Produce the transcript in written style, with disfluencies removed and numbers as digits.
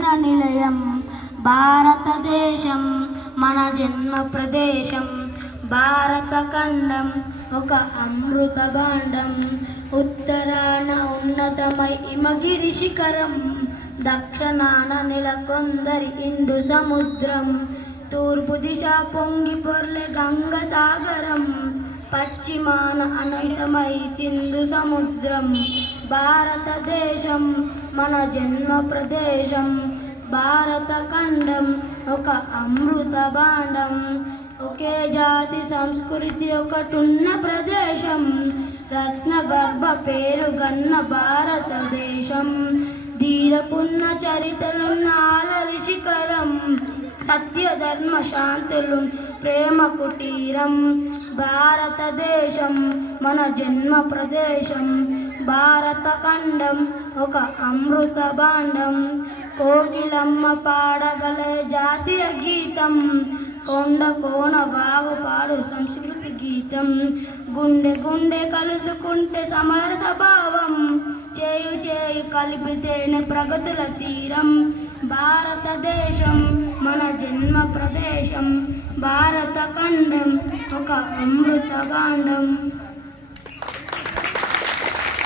పుట్టిన నిలయం భారతదేశం మన జన్మ ప్రదేశం. భారత ఖండం ఒక అమృత భాండం. ఉత్తరాన ఉన్నతమై హిమగిరి శిఖరం, దక్షిణాన నెలకొందరి హిందూ సముద్రం, తూర్పు దిశ పొంగి పొర్లే గంగ సాగరం, పశ్చిమాన అనంతమై సింధు సముద్రం. భారతదేశం మన జన్మ ప్రదేశం. భారత ఖండం ఒక అమృత భాండం. ఒకే జాతి సంస్కృతి ఒకటున్న ప్రదేశం, రత్న గర్భ పేరు గన్న భారతదేశం. ధీరపున్న చరితలున్న ఆలరి శిఖరం, సత్య ధర్మ శాంతులు ప్రేమ కుటీరం. భారతదేశం మన జన్మ ప్రదేశం. భారత ఖండం ఒక అమృత భాండం. కోకిలమ్మ పాడగలే జాతీయ గీతం, కొండ కోన బాగు పాడు సంస్కృతి గీతం. గుండె గుండె కలుసుకుంటే సమరస భావం, చేయు చేయు కలిపితేనే ప్రగతుల తీరం. భారతదేశం మన జన్మ ప్రదేశం. భారత ఖండం ఒక అమృత భాండం.